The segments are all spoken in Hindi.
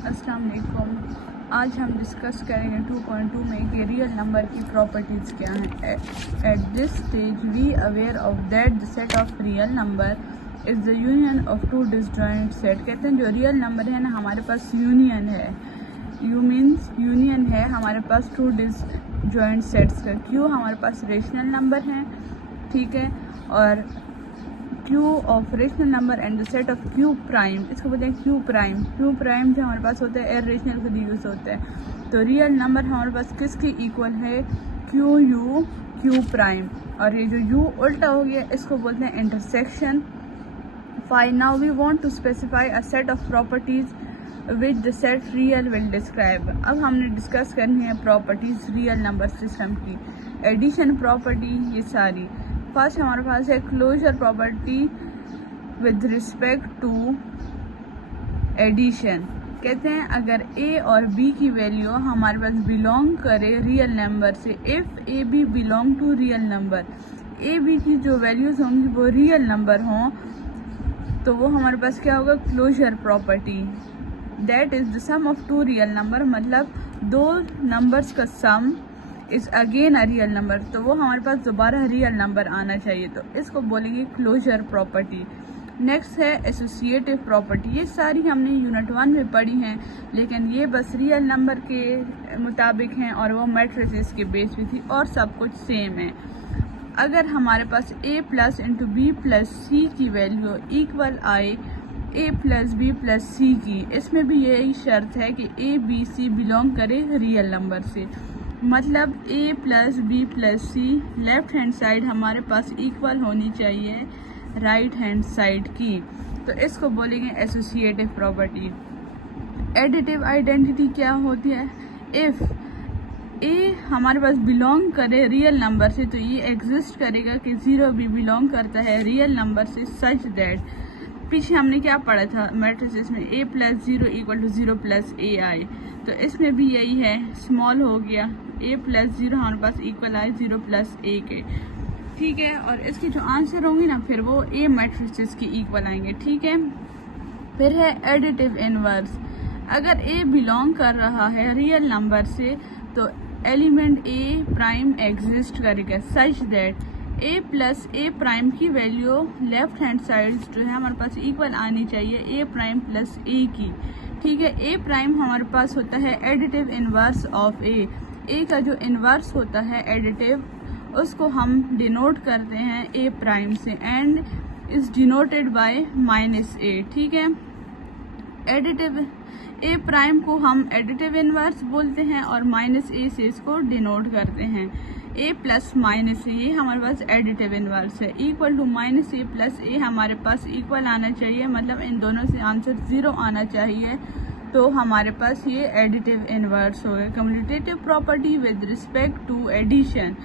अस्सलाम वालेकुम। आज हम डिस्कस करेंगे 2.2 में कि रियल नंबर की प्रॉपर्टीज़ क्या हैं। At this stage we aware of that the set of real number is the union of two disjoint set. कहते हैं जो रियल नंबर है ना, हमारे पास यूनियन है। यू मीन्स यूनियन है हमारे पास टू डिसजॉइंट सेट्स का। क्यों? हमारे पास रेशनल नंबर हैं, ठीक है, और Q of rational number and the set of Q prime, इसको बोलते हैं क्यू प्राइम। क्यू प्राइम जो हमारे पास होता है इरेशनल खुद यूज़ होता है। तो रियल नंबर हमारे पास किसके इक्वल है? Q U Q prime. और ये जो यू उल्टा हो गया इसको बोलते हैं intersection. Fine, now we want to specify a set of properties which the set real will describe. अब हमने डिस्कस करनी है प्रॉपर्टीज रियल नंबर सिस्टम की। एडिशन प्रॉपर्टी ये सारी। फर्स्ट हमारे पास है closure property with respect to addition. कहते हैं अगर ए और बी की वैल्यू हमारे पास बिलोंग करे रियल नंबर से, if a B belong to real number, a b की जो वैल्यूज होंगी वो रियल नंबर हों, तो वो हमारे पास क्या होगा? Closure property. That is the sum of two real number, मतलब दो नंबर्स का sum is again a real number, तो वो हमारे पास दोबारा रियल नंबर आना चाहिए, तो इसको बोलेंगे क्लोजर प्रॉपर्टी। नेक्स्ट है एसोसिएटिव प्रॉपर्टी। ये सारी हमने यूनिट 1 में पढ़ी हैं, लेकिन ये बस रियल नंबर के मुताबिक हैं और वो मैट्रिसेस के बेस पे थी और सब कुछ सेम है। अगर हमारे पास a plus into B plus C की वैल्यू इक्वल आए a plus B plus C की, इसमें भी यही शर्त है कि a b c बिलोंग करे रियल नंबर से, मतलब a plus B plus c left hand side हमारे पास इक्वल होनी चाहिए राइट हैंड साइड की, तो इसको बोलेंगे एसोसिएटिव प्रॉपर्टी। एडिटिव आइडेंटिटी क्या होती है? इफ़ ए हमारे पास बिलोंग करे रियल नंबर से, तो ये एग्जिस्ट करेगा कि 0 भी बिलोंग करता है रियल नंबर से, सच दैट, पीछे हमने क्या पढ़ा था मैट्रिसेस में, a plus 0 equal to 0 plus A I, तो इसमें भी यही है, स्मॉल हो गया, a प्लस 0 हमारे पास इक्वल आए 0 प्लस ए के, ठीक है। और इसकी जो आंसर होंगी ना फिर वो a मैट्रिसेस की इक्वल आएंगे, ठीक है। फिर है एडिटिव इनवर्स। अगर a बिलोंग कर रहा है रियल नंबर से, तो एलिमेंट a प्राइम एग्जिस्ट करेगा such that a plus A prime की वैल्यू लेफ्ट हैंड साइड जो है हमारे पास इक्वल आनी चाहिए a प्राइम प्लस a की, ठीक है। a प्राइम हमारे पास होता है एडिटिव इनवर्स ऑफ a का जो इनवर्स होता है एडिटिव, उसको हम डिनोट करते हैं a प्राइम से and is denoted by -a, ठीक है। एडिटिव a प्राइम को हम एडिटिव इनवर्स बोलते हैं और -a से इसको डिनोट करते हैं। a प्लस माइनस ये हमारे पास एडिटिव इनवर्स है, equal to -a plus a हमारे पास इक्वल आना चाहिए, मतलब इन दोनों से आंसर 0 आना चाहिए, तो हमारे पास ये एडिटिव इनवर्स हो गया। Commutative property with respect to addition.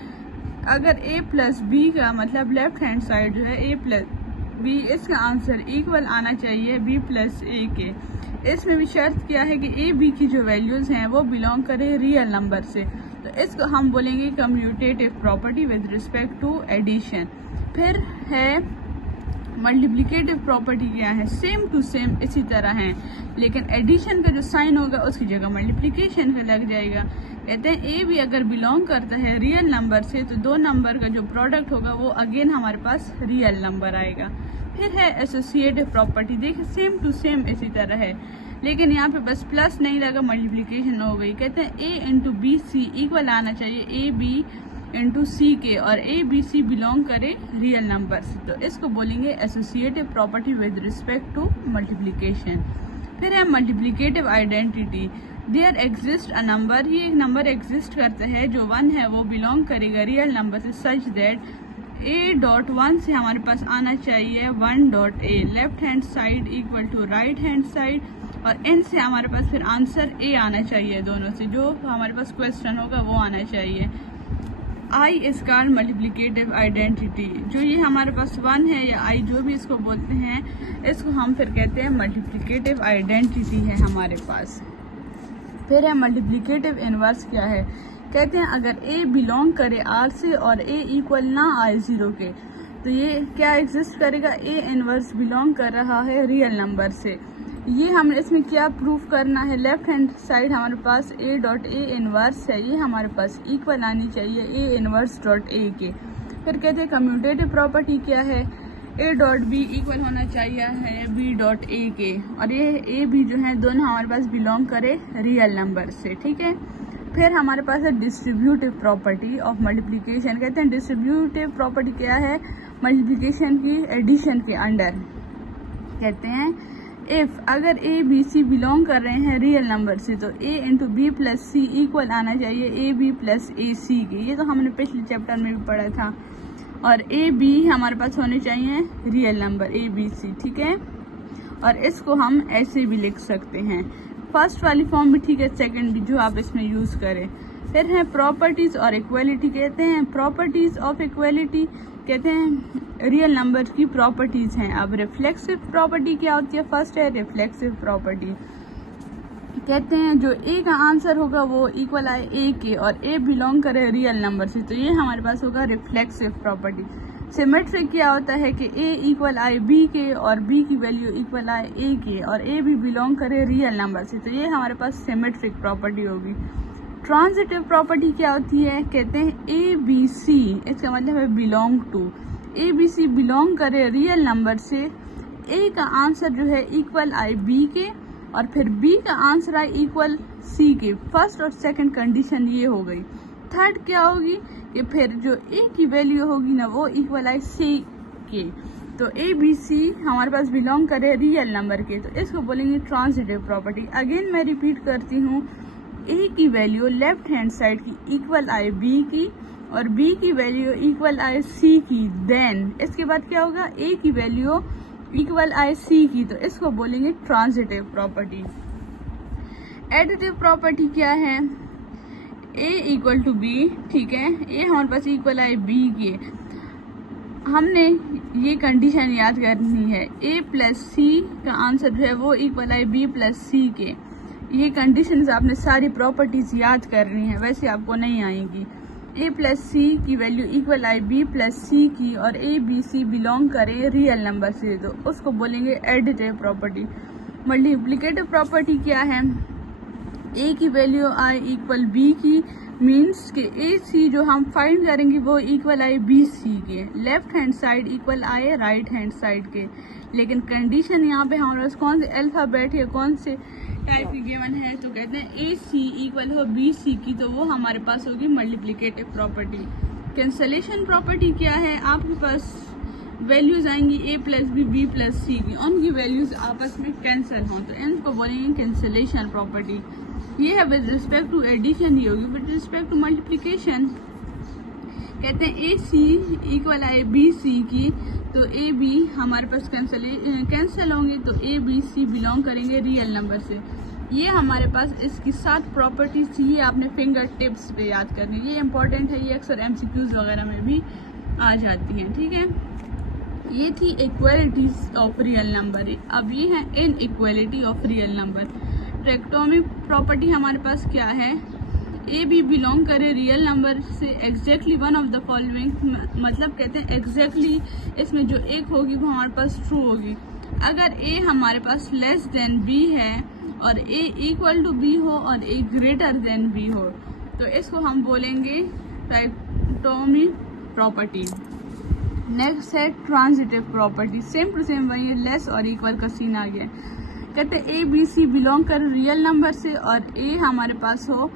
अगर a प्लस बी का मतलब लेफ्ट हैंड साइड जो है a प्लस बी, इसका आंसर इक्वल आना चाहिए b प्लस a के। इसमें भी शर्त क्या है कि a b की जो वैल्यूज हैं वो बिलोंग करे रियल नंबर से, तो इसको हम बोलेंगे commutative property with respect to addition. फिर है मल्टीप्लिकेटिव प्रॉपर्टी। क्या है? सेम टू सेम इसी तरह है, लेकिन एडिशन का जो साइन होगा उसकी जगह मल्टीप्लिकेशन का लग जाएगा। कहते हैं ए भी अगर बिलोंग करता है रियल नंबर से, तो दो नंबर का जो प्रोडक्ट होगा वो अगेन हमारे पास रियल नंबर आएगा। फिर है एसोसिएटिव प्रॉपर्टी। देखिए सेम टू सेम इसी तरह है, लेकिन यहाँ पे बस प्लस नहीं लगा, मल्टीप्लिकेशन हो गई। कहते हैं a into b c equal आना चाहिए a b इंटू सी के, और a b c बिलोंग करे रियल नंबर से, तो इसको बोलेंगे associative property with respect to multiplication. फिर है multiplicative identity. There exist a number, ये एक नंबर एग्जिस्ट करता है जो 1 है, वो बिलोंग करेगा रियल नंबर से सच दैट a.1 से हमारे पास आना चाहिए 1.a, left hand side equal to right hand side, और n से हमारे पास फिर आंसर a आना चाहिए, दोनों से जो हमारे पास क्वेश्चन होगा वो आना चाहिए। I is called multiplicative identity. जो ये हमारे पास 1 है या I जो भी इसको बोलते हैं, इसको हम फिर कहते हैं मल्टीप्लिकेटिव आइडेंटिटी है हमारे पास। फिर है मल्टीप्लिकेटिव इनवर्स। क्या है? कहते हैं अगर a बिलोंग करे R से और a इक्वल ना आए 0 के, तो ये क्या एग्जिस्ट करेगा? a इनवर्स बिलोंग कर रहा है रियल नंबर से, ये हमें इसमें क्या प्रूफ करना है, लेफ्ट हैंड साइड हमारे पास a डॉट ए इनवर्स है, ये हमारे पास इक्वल आनी चाहिए a इनवर्स डॉट ए के। फिर कहते हैं कम्यूटेटिव प्रॉपर्टी क्या है, a डॉट बी इक्वल होना चाहिए है b डॉट ए के, और ये a b जो है दोनों हमारे पास बिलोंग करे रियल नंबर से, ठीक है। फिर हमारे पास है डिस्ट्रीब्यूटिव प्रॉपर्टी ऑफ मल्टीप्लिकेशन। कहते हैं डिस्ट्रीब्यूटिव प्रॉपर्टी क्या है, मल्टीप्लिकेशन की एडिशन के अंडर। कहते हैं इफ अगर a b c बिलोंग कर रहे हैं रियल नंबर से तो a into B plus c equal आना चाहिए a b plus a c के। ये तो हमने पिछले चैप्टर में भी पढ़ा था। और a b हमारे पास होने चाहिए real number a b c, ठीक है। और इसको हम ऐसे भी लिख सकते हैं, फर्स्ट वाली फॉर्म भी ठीक है, सेकंड भी जो आप इसमें यूज करें। फिर है प्रॉपर्टीज और इक्वलिटी। कहते हैं प्रॉपर्टीज ऑफ इक्वलिटी, कहते हैं रियल नंबर की प्रॉपर्टीज हैं। अब रिफ्लेक्सिव प्रॉपर्टी क्या होती है, फर्स्ट है रिफ्लेक्सिव प्रॉपर्टी। कहते हैं जो a का आंसर होगा वो इक्वल आए a के और a बिलोंग करे रियल नंबर से, तो ये हमारे पास होगा रिफ्लेक्सिव प्रॉपर्टी। सिमेट्रिक क्या होता है कि a इक्वल आए b के और b की वैल्यू इक्वल आए a के और a भी बिलोंग करे रियल नंबर से, तो ये हमारे पास सिमेट्रिक प्रॉपर्टी होगी। ट्रांजिटिव प्रॉपर्टी क्या होती है, कहते हैं a b c, इसका मतलब है belong to, a b c belong करे रियल नंबर से, a का आंसर जो है इक्वल आए b के और फिर b का आंसर आए इक्वल c के। फर्स्ट और सेकंड कंडीशन ये हो गई। थर्ड क्या होगी कि फिर जो a की वैल्यू होगी ना वो इक्वल आए c के, तो a b c हमारे पास बिलोंग करे रियल नंबर के, तो इसको बोलेंगे ट्रांजिटिव प्रॉपर्टी। अगेन मैं रिपीट करती हूँ, a की वैल्यू लेफ्ट हैंड साइड की इक्वल आए b की और b की वैल्यू इक्वल आए c की, देन इसके बाद क्या होगा, a की वैल्यू इक्वल आए c की, तो इसको बोलेंगे ट्रांजिटिव प्रॉपर्टी। एडिटिव प्रॉपर्टी क्या है, a इक्वल टू b, ठीक है, a हमारे पास इक्वल आए b के। हमने ये कंडीशन याद करनी है, a प्लस c का आंसर जो है वो इक्वल आए b प्लस c के। ये कंडीशंस आपने सारी प्रॉपर्टीज याद करनी है, वैसे आपको नहीं आएगी। a प्लस सी की वैल्यू इक्वल आए b प्लस सी की और a b c बिलोंग करे रियल नंबर से, तो उसको बोलेंगे एडिटिव प्रॉपर्टी। मल्टीप्लिकेटिव प्रॉपर्टी क्या है, a की वैल्यू आए इक्वल b की, मीन्स के a c जो हम फाइंड करेंगे वो इक्वल आए b c के, लेफ्ट हैंड साइड इक्वल आए राइट हैंड साइड के। लेकिन कंडीशन यहाँ पे हमारे पास कौन से अल्फाबेट या कौन से टाइप की गिवन है, तो कहते हैं ए सी इक्वल हो बी सी की, तो वो हमारे पास होगी मल्टीप्लिकेटिव प्रॉपर्टी। कैंसलेशन प्रॉपर्टी क्या है, आपके पास वैल्यूज आएंगी a plus B plus C की, उनकी वैल्यूज आपस में कैंसिल हों, तो इनको बोलेंगे कैंसलेशन प्रॉपर्टी। ये है विद रिस्पेक्ट टू एडिशन, ये होगी विद रिस्पेक्ट टू मल्टीप्लिकेशन। कहते हैं ए सी इक्वल आए बी सी की, तो ए बी हमारे पास कैंसिल होंगे, तो ए बी सी बिलोंग करेंगे रियल नंबर से। ये हमारे पास इसकी 7 प्रॉपर्टीज थी, ये आपने फिंगर टिप्स पे याद करनी, ये इंपॉर्टेंट है, ये अक्सर एमसीक्यूज वगैरह में भी आ जाती हैं, ठीक है। ये थी इक्वालिटीज ऑफ रियल नंबर। अब ये है inequality of real number. Trichotomic property हमारे पास क्या है, ए बी बिलोंग करे रियल नंबर से exactly one of the following, मतलब कहते हैं एग्जैक्टली इसमें जो एक होगी वो हमारे पास ट्रू होगी। अगर ए हमारे पास लेस देन बी है और ए इक्वल टू बी हो और ए ग्रेटर देन बी हो, तो इसको हम बोलेंगे ट्रैक्टोमिक प्रॉपर्टी। नेक्स्ट है transitive property, same to same वही है, लेस और इक्वल का सीन आ गया। कहते हैं ए बी सी बिलोंग कर रियल नंबर से और ए हमारे पास हो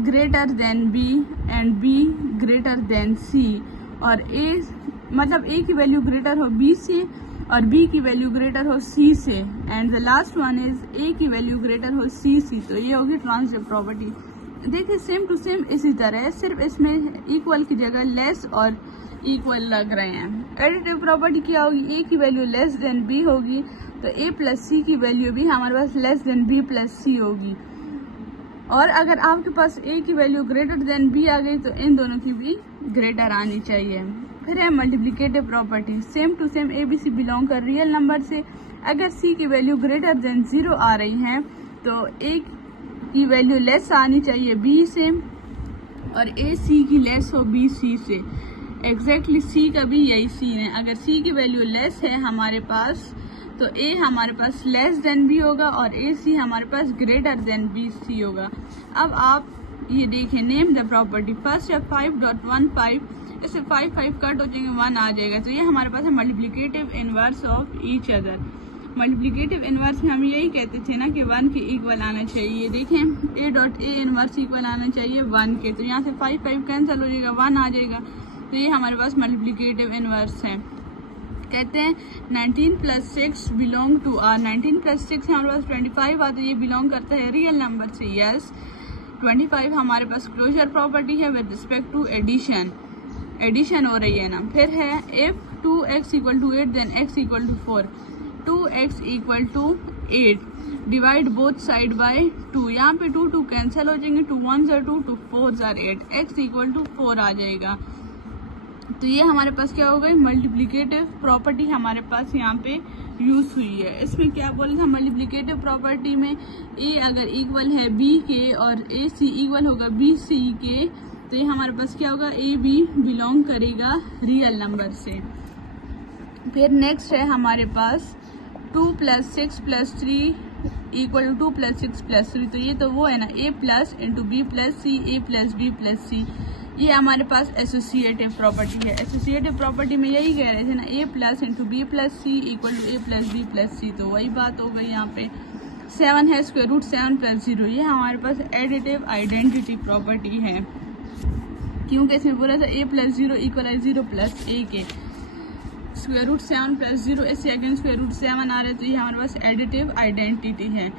greater than B and B greater than C, और ए मतलब ए की वैल्यू ग्रेटर हो बी से और बी की वैल्यू ग्रेटर हो सी से, and the last one is a की वैल्यू ग्रेटर हो सी सी, तो ये होगी ट्रांजिटिव प्रॉपर्टी। देखिए सेम टू सेम इसी तरह है, सिर्फ इसमें इक्वल की जगह लेस और इक्वल लग रहे हैं। एडिटिव प्रॉपर्टी क्या होगी, ए की वैल्यू लेस देन बी होगी, तो ए प्लस सी की वैल्यू भी हमारे पास लेस देन बी प्लस सी होगी, और अगर आपके पास ए की वैल्यू ग्रेटर देन बी आ गई तो इन दोनों की भी ग्रेटर आनी चाहिए। फिर है multiplicative property, same to same a B C belong कर रियल नंबर से, अगर सी की वैल्यू ग्रेटर देन 0 आ रही है तो ए की वैल्यू लेस आनी चाहिए बी से और ए सी की लेस हो बी सी से। एग्जैक्टली सी का भी यही सीन है, अगर सी की वैल्यू लेस है हमारे पास तो ए हमारे पास लेस देन बी होगा और ए सी हमारे पास ग्रेटर देन बी सी होगा। अब आप ये देखें, नेम द प्रॉपर्टी। फर्स्ट है 5.15, इससे 5 कट हो जाएंगे, 1 आ जाएगा। तो ये हमारे पास है multiplicative inverse of each other. Multiplicative inverse में हम यही कहते थे ना कि 1 के इक्वल आना चाहिए। ये देखें, ए डॉट ए इनवर्स इक्वल आना चाहिए 1 के। तो यहाँ से 5 कैंसिल हो जाएगा, 1 आ जाएगा। तो ये हमारे पास मल्टीप्लिकेटिव इनवर्स है। कहते हैं 19 + 6 बिलोंग टू आर। 19 + 6 हमारे पास 25 आता है, ये बिलोंग करता है रियल नंबर से। यस, 25 हमारे पास क्लोजर प्रॉपर्टी है with respect to addition. Addition हो रही है ना। फिर है if 2x = 8 then x = 4। 2x = 8, divide both side by 2। यहाँ पे 2 कैंसिल हो जाएंगे, 2 1s are 2, 2 4s are 8, x = 4 आ जाएगा। तो ये हमारे पास क्या हो गई, मल्टीप्लिकेटिव प्रॉपर्टी हमारे पास यहाँ पे यूज हुई है। इसमें क्या बोला था, मल्टीप्लिकेटिव प्रॉपर्टी में ए अगर इक्वल है बी के और ए सी इक्वल होगा बी सी के, तो ये हमारे पास क्या होगा, ए बी बिलोंग करेगा रियल नंबर से। फिर नेक्स्ट है हमारे पास 2 + 6 + 3 = 2 + 6 + 3। तो ये तो वो है ना, a + × b + c, a + b + c। ये हमारे पास एसोसिएटिव प्रॉपर्टी है। एसोसिएटिव प्रॉपर्टी में यही कह रहे थे ना, a + × b + c = a + b + c। तो वही बात हो गई यहाँ पे। 7 है √7 + 0। ये हमारे पास एडिटिव आइडेंटिटी प्रॉपर्टी है, क्योंकि इसमें बोला था a + 0 = 0 + a के। √7 + 0, इससे अगेंस्ट √7 आ रहा है। तो ये हमारे पास एडिटिव आइडेंटिटी है।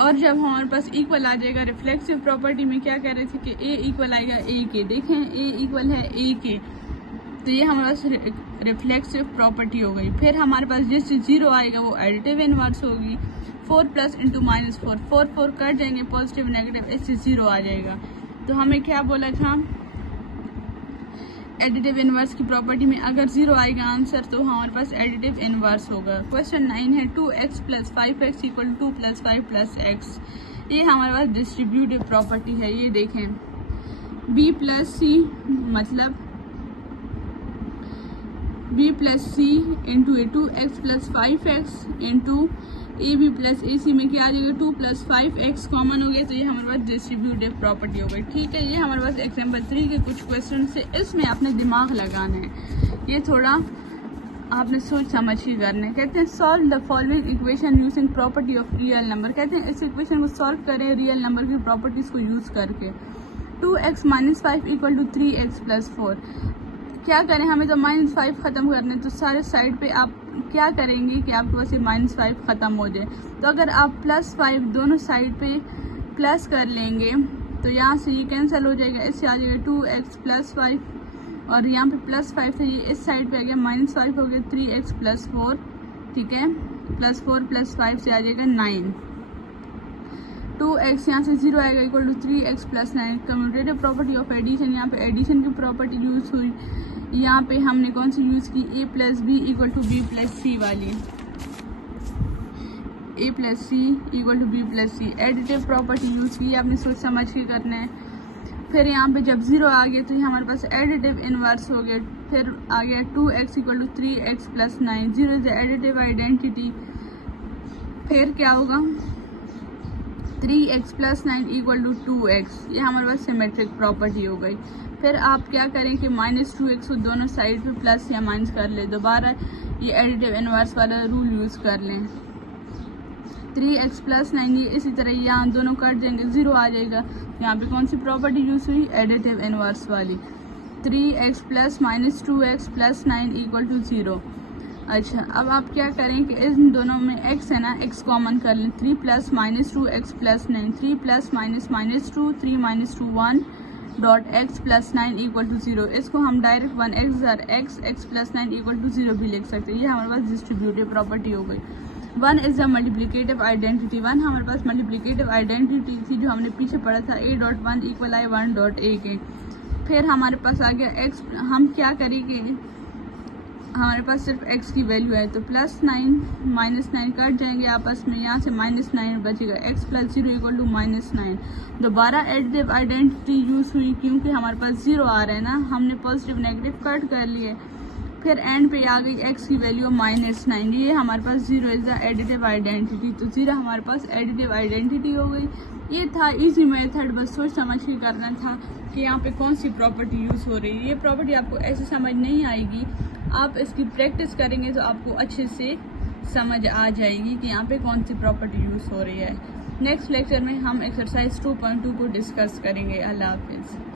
और जब हमारे पास इक्वल आ जाएगा, रिफ्लेक्सिव प्रॉपर्टी में क्या कह रहे थे कि a इक्वल आएगा a के। देखें, a इक्वल है a के, तो ये हमारे पास रिफ्लेक्सिव प्रॉपर्टी हो गई। फिर हमारे पास जिससे 0 आएगा वो एडिटिव इनवर्स होगी। 4 + × -4, 4 कट जाएंगे, पॉजिटिव नेगेटिव, इससे 0 आ जाएगा। तो हमें क्या बोला था, एडिटिव इनवर्स की प्रॉपर्टी में अगर 0 आएगा आंसर, तो हमारे पास एडिटिव इनवर्स होगा। क्वेश्चन 9 है 2x + 5x = 2 + 5 + x। ये हमारे पास डिस्ट्रीब्यूटिव प्रॉपर्टी है। ये देखें, b + c मतलब b + c × a, 2x + 5x × ab + ac में क्या आ जाएगा, 2 + 5x कॉमन हो गया। तो ये हमारे पास डिस्ट्रीब्यूटिव प्रॉपर्टी हो गई। ठीक है, ये हमारे पास एग्जाम्पल 3 के कुछ क्वेश्चन से, इसमें आपने दिमाग लगाना है, ये थोड़ा आपने सोच समझ के करना है। कहते हैं solve the following equation using property of real number. कहते हैं इस इक्वेशन को सॉल्व करें रियल नंबर की प्रॉपर्टीज को यूज करके। 2x - 5 = 3x + 4। क्या करें, हमें तो -5 खत्म करने, तो सारे साइड पे आप क्या करेंगे कि आपके पास ये -5 खत्म हो जाए। तो अगर आप +5 दोनों साइड पे प्लस कर लेंगे, तो यहाँ से ये कैंसिल हो जाएगा, इससे आ जाएगा 2x + 5 और यहाँ पे +5 था, ये इस साइड पे आ गया, -5 हो गया, 3x + 4। ठीक है, +4 + 5 से आ जाएगा 9। 2x यहाँ से 0 आएगा = 3x + 9। Commutative property of addition, यहाँ पे एडिशन की प्रॉपर्टी यूज हुई। यहाँ पे हमने कौन सी यूज की, a + b = b + c वाली। a + c = b + c additive property use की, आपने सोच समझ के करना है। फिर यहाँ पे जब 0 आ गया, तो ये हमारे पास एडिटिव इनवर्स हो गया। फिर आ गया 2x = 3x + 9, 0 is additive identity. फिर क्या होगा, 3x + 9 = 2x। ये हमारे पास सिमेट्रिक प्रॉपर्टी हो गई। फिर आप क्या करें कि -2x को दोनों साइड पे प्लस या माइनस कर ले, दोबारा ये एडिटिव इनवर्स वाला रूल यूज कर लें। 3x + 9, ये इसी तरह यहाँ दोनों कट जाएंगे, 0 आ जाएगा। यहाँ पे कौन सी प्रॉपर्टी यूज हुई, एडिटिव इनवर्स वाली। 3x + -2x + 9 = 0। अच्छा, अब आप क्या करें कि इन दोनों में x है ना, x कॉमन कर लें। 3 + -2x + 9, 3 + -2, 3 - 2 1 .x + 9 = 0। इसको हम डायरेक्ट 1x x + 9 = 0 भी लिख सकते हैं। ये हमारे पास डिस्ट्रीब्यूटिव प्रॉपर्टी हो गई। 1 इज द मल्टीप्लिकेटिव आइडेंटिटी। 1 हमारे पास मल्टीप्लिकेटिव आइडेंटिटी थी जो हमने पीछे पढ़ा था, a.1 = I 1.a के। फिर हमारे पास आ गया x, हम क्या करेंगे, हमारे पास सिर्फ x की वैल्यू है, तो +9 - 9 कट जाएंगे आपस में, यहाँ से -9 बचेगा, x + 0 = -9। दोबारा एडिटिव आइडेंटिटी यूज हुई, क्योंकि हमारे पास 0 आ रहा है ना, हमने पॉजिटिव नेगेटिव कट कर लिए। फिर एंड पे आ गई x की वैल्यू -9, ये हमारे पास 0 इज द एडिटिव आइडेंटिटी, तो 0 हमारे पास एडिटिव आइडेंटिटी हो गई। ये था इजी मेथड, बस सोच समझ के करना था कि यहाँ पे कौन सी प्रॉपर्टी यूज़ हो रही है। ये प्रॉपर्टी आपको ऐसे समझ नहीं आएगी, आप इसकी प्रैक्टिस करेंगे तो आपको अच्छे से समझ आ जाएगी कि यहाँ पे कौन सी प्रॉपर्टी यूज़ हो रही है। नेक्स्ट लेक्चर में हम एक्सरसाइज 2.2 को डिस्कस करेंगे। अल्लाह हाफिज़।